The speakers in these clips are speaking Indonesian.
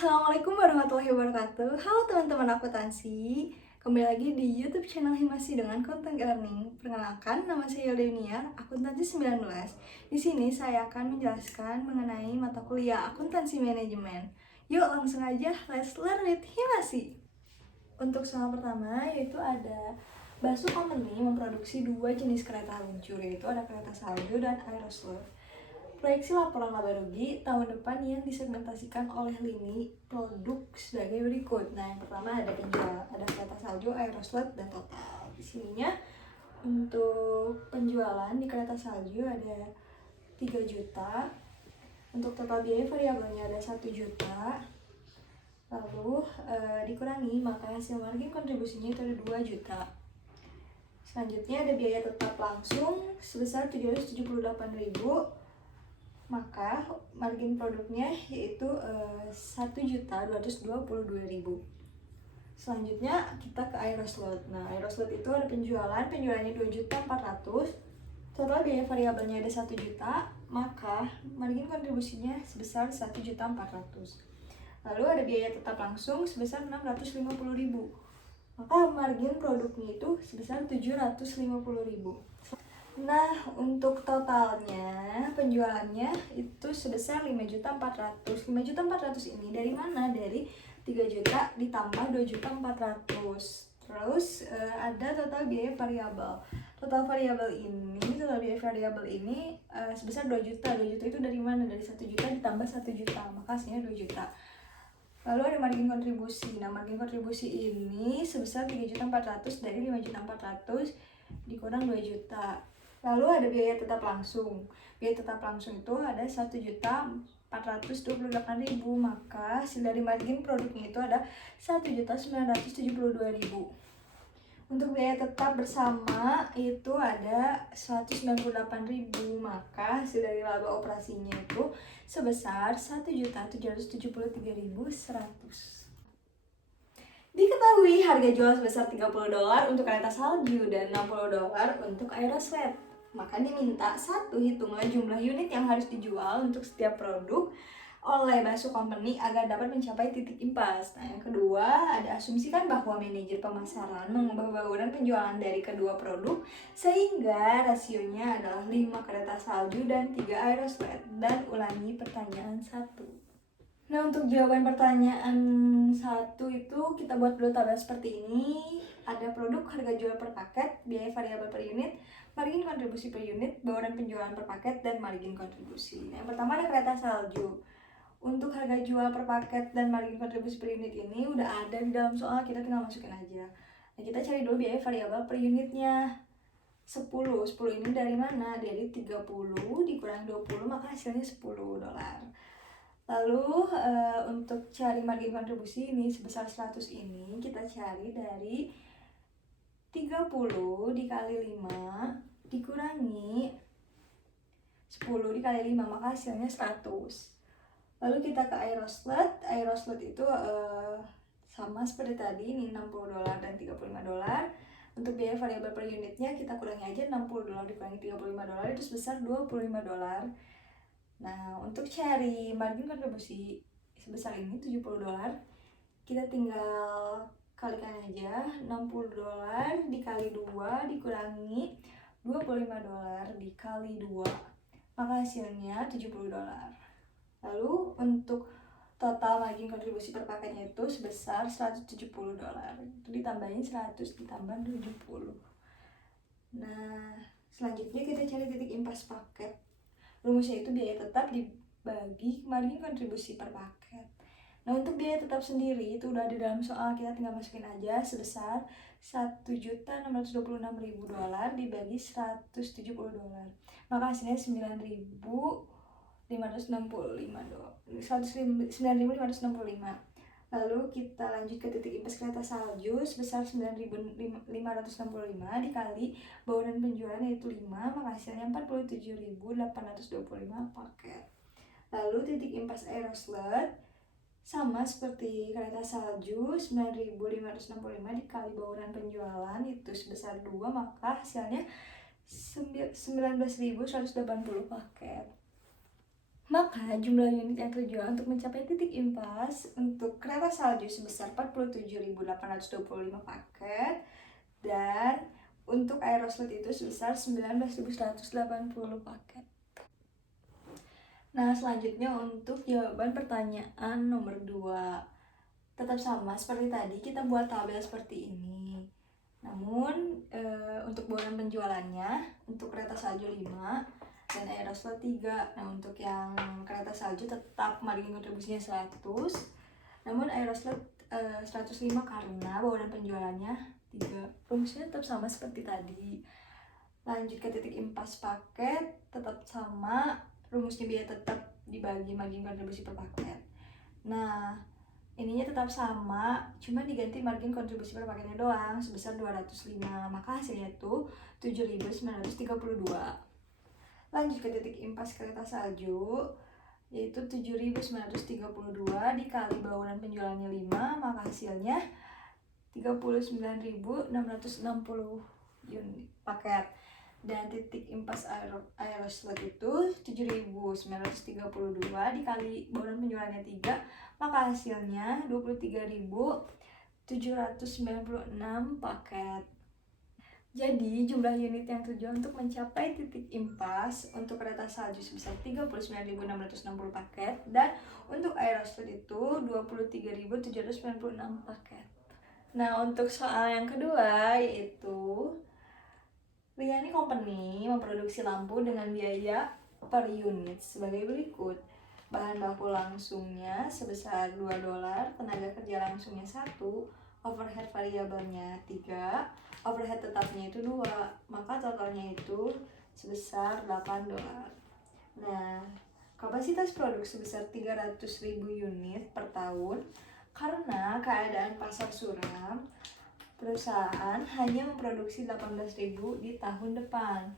Assalamualaikum warahmatullahi wabarakatuh. Halo teman-teman akuntansi, kembali lagi di YouTube channel Himasi dengan konten e-learning. Perkenalkan, nama saya Yelda, akuntansi 19. Di sini saya akan menjelaskan mengenai mata kuliah akuntansi manajemen. Yuk langsung aja, let's learn with Himasi. Untuk soal pertama yaitu ada Basu Company memproduksi dua jenis kereta luncur, yaitu ada kereta salju dan aeroslot. Proyeksi laporan laba rugi tahun depan yang disegmentasikan oleh lini produk sebagai berikut. Nah, yang pertama ada penjual, ada kereta salju, aeroslot, dan total. Di sininya untuk penjualan di kereta salju ada 3 juta. Untuk total biaya variabelnya ada 1 juta. Lalu dikurangi, maka hasil margin kontribusinya itu ada 2 juta. Selanjutnya ada biaya tetap langsung sebesar 778.000. Maka margin produknya yaitu 1.222.000. Selanjutnya kita ke aeroslot. Nah, aeroslot itu ada penjualannya 2.400.000. Total biaya variabelnya ada 1 juta, maka margin kontribusinya sebesar 1.400.000. Lalu ada biaya tetap langsung sebesar 650.000. Maka margin produknya itu sebesar 750.000. Nah, untuk totalnya penjualannya itu sebesar 5.400.000. 5.400.000 ini dari mana? Dari 3 juta ditambah 2.400.000. Terus ada total biaya variabel. Total biaya variabel ini sebesar 2 juta. 2 juta itu dari mana? Dari 1 juta ditambah 1 juta. Maka hasilnya 2 juta. Lalu ada margin kontribusi. Nah, margin kontribusi ini sebesar 3.400.000 dari 5.400.000 dikurang 2 juta. Lalu ada biaya tetap langsung. Biaya tetap langsung itu ada 1.428.000, maka hasil dari margin produknya itu ada 1.972.000. Untuk biaya tetap bersama itu ada 198.000, maka hasil dari laba operasinya itu sebesar 1.773.100. Diketahui harga jual sebesar $30 untuk kereta salju dan $60 untuk aeroslot. Maka diminta satu, hitungan jumlah unit yang harus dijual untuk setiap produk oleh Basu Company agar dapat mencapai titik impas. Nah, yang kedua, ada asumsikan bahwa manajer pemasaran mengubah bauran penjualan dari kedua produk sehingga rasionya adalah 5 kereta salju dan 3 aeroslot. Dan ulangi pertanyaan 1. Nah, untuk jawaban pertanyaan 1 itu kita buat dulu tabel seperti ini. Ada produk, harga jual per paket, biaya variabel per unit, margin kontribusi per unit, bauran penjualan per paket, dan margin kontribusi. Nah, yang pertama ada kereta salju. Untuk harga jual per paket dan margin kontribusi per unit ini udah ada di dalam soal, kita tinggal masukin aja. Nah, kita cari dulu biaya variabel per unitnya. 10 ini dari mana? Dari 30 dikurangi 20, maka hasilnya $10. Lalu untuk cari margin kontribusi ini sebesar 100 ini kita cari dari 30 dikali 5 dikurangi 10 dikali 5, maka hasilnya 100. Lalu kita ke aeroslot. Aeroslot itu sama seperti tadi, ini $60 dan $35. Untuk biaya variabel per unitnya kita kurangi aja, $60 dikurangi $35 itu sebesar $25. Nah, untuk cari margin kontribusi sebesar ini $70, kita tinggal kalikan aja, $60 dikali 2 dikurangi $25 dikali 2, maka hasilnya $70. Lalu untuk total margin kontribusi per paketnya itu sebesar $170. Itu ditambahin 100 ditambah 70. Nah, selanjutnya kita cari titik impas paket. Rumusnya itu biaya tetap dibagi margin kontribusi per paket. Nah, untuk biaya tetap sendiri itu udah ada dalam soal, kita tinggal masukin aja sebesar $1.626.000 dibagi $170. Maka hasilnya $9.565. Lalu kita lanjut ke titik impas kereta salju sebesar 9.565 dikali bauran penjualan yaitu 5, maka hasilnya 47.825 paket. Lalu titik impas aeroslot sama seperti kereta salju, 9.565 dikali bauran penjualan itu sebesar 2, maka hasilnya 19.180 paket. Maka jumlah unit yang terjual untuk mencapai titik impas untuk kereta salju sebesar 47.825 paket, dan untuk Aeroslot itu sebesar 19.180 paket. Nah, selanjutnya untuk jawaban pertanyaan nomor 2. Tetap sama seperti tadi, kita buat tabel seperti ini. Namun untuk bauran penjualannya, untuk kereta salju 5 dan Aeroslot 3. Nah, untuk yang kereta salju tetap margin kontribusinya 100, namun Aeroslot 105 karena bauran penjualannya 3. Rumusnya tetap sama seperti tadi. Lanjut ke titik impas paket, tetap sama, rumusnya biaya tetap dibagi margin kontribusi per paket. Nah, ininya tetap sama, cuma diganti margin kontribusi per paketnya doang sebesar 205, maka hasilnya itu 7.932. Lanjut ke titik impas kereta salju, yaitu 7.932 dikali bauran penjualannya 5, maka hasilnya 39.660 unit paket. Dan titik impas Aeroslot itu 7.932 dikali bauran penjualannya 3, maka hasilnya 23.796 paket. Jadi jumlah unit yang terjual untuk mencapai titik impas untuk kereta salju sebesar 39.660 paket, dan untuk Aeroslot itu 23.796 paket. Nah, untuk soal yang kedua yaitu Liani Company memproduksi lampu dengan biaya per unit sebagai berikut. Bahan baku langsungnya sebesar $2, tenaga kerja langsungnya 1, overhead variabelnya 3, overhead tetapnya itu 2, maka totalnya itu sebesar $8. Nah, kapasitas produk sebesar 300.000 unit per tahun. Karena keadaan pasar suram, perusahaan hanya memproduksi 18.000 di tahun depan.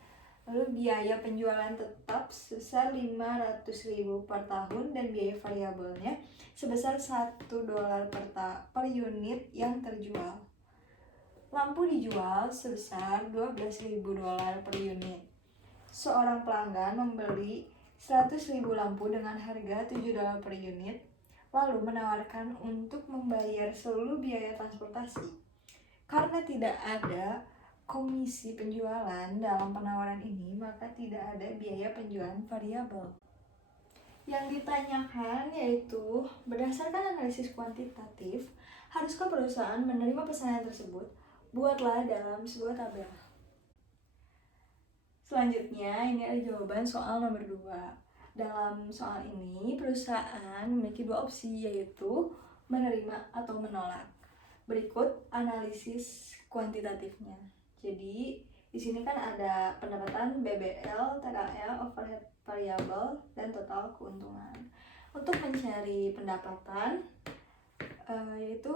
Lalu biaya penjualan tetap sebesar 500.000 per tahun dan biaya variabelnya sebesar $1 per unit yang terjual. Lampu dijual sebesar $12.000 per unit. Seorang pelanggan membeli 100.000 lampu dengan harga $7 per unit, lalu menawarkan untuk membayar seluruh biaya transportasi. Karena tidak ada komisi penjualan dalam penawaran ini, maka tidak ada biaya penjualan variabel. Yang ditanyakan yaitu, berdasarkan analisis kuantitatif, haruskah perusahaan menerima pesanan tersebut? Buatlah dalam sebuah tabel. Selanjutnya, ini ada jawaban soal nomor 2. Dalam soal ini, perusahaan memiliki 2 opsi, yaitu menerima atau menolak. Berikut analisis kuantitatifnya. Jadi di sini kan ada pendapatan BBL, TKL, overhead variabel, dan total keuntungan. Untuk mencari pendapatan, yaitu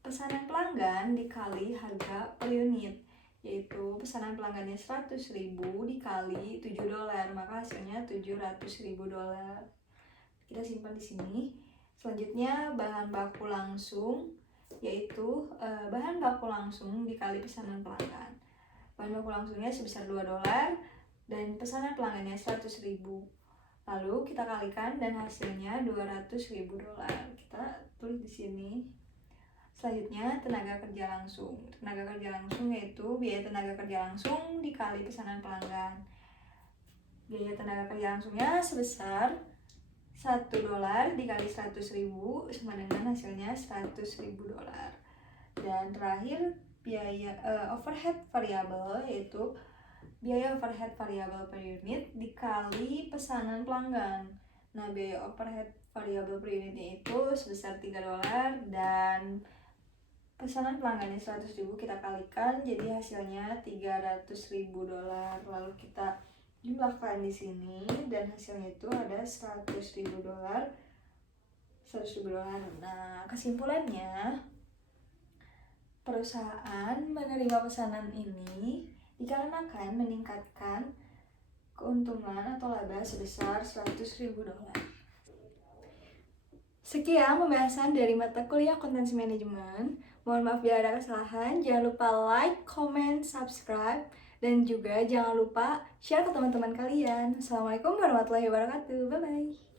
pesanan pelanggan dikali harga per unit, yaitu pesanan pelanggannya 100.000 dikali $7, maka hasilnya $700.000. Kita simpan di sini. Selanjutnya bahan baku langsung, yaitu bahan baku langsung dikali pesanan pelanggan. Bahan baku langsungnya sebesar $2 dan pesanan pelanggannya 100.000. Lalu kita kalikan dan hasilnya $200.000. Kita tulis di sini. Selanjutnya tenaga kerja langsung. Tenaga kerja langsung yaitu biaya tenaga kerja langsung dikali pesanan pelanggan. Biaya tenaga kerja langsungnya sebesar $1 dikali 100.000 sama dengan hasilnya $100.000. Dan terakhir biaya overhead variabel, yaitu biaya overhead variabel per unit dikali pesanan pelanggan. Nah, biaya overhead variabel per unitnya itu sebesar $3 dan pesanan pelanggannya 100.000, kita kalikan jadi hasilnya $300.000. Lalu kita jumlahkan di sini dan hasilnya itu ada $100.000. Nah, kesimpulannya, perusahaan menerima pesanan ini dikarenakan meningkatkan keuntungan atau laba sebesar $100.000. Sekian pembahasan dari mata kuliah Akuntansi Manajemen. Mohon maaf bila ada kesalahan. Jangan lupa like, comment, subscribe, dan juga jangan lupa share ke teman-teman kalian. Assalamualaikum warahmatullahi wabarakatuh. Bye-bye.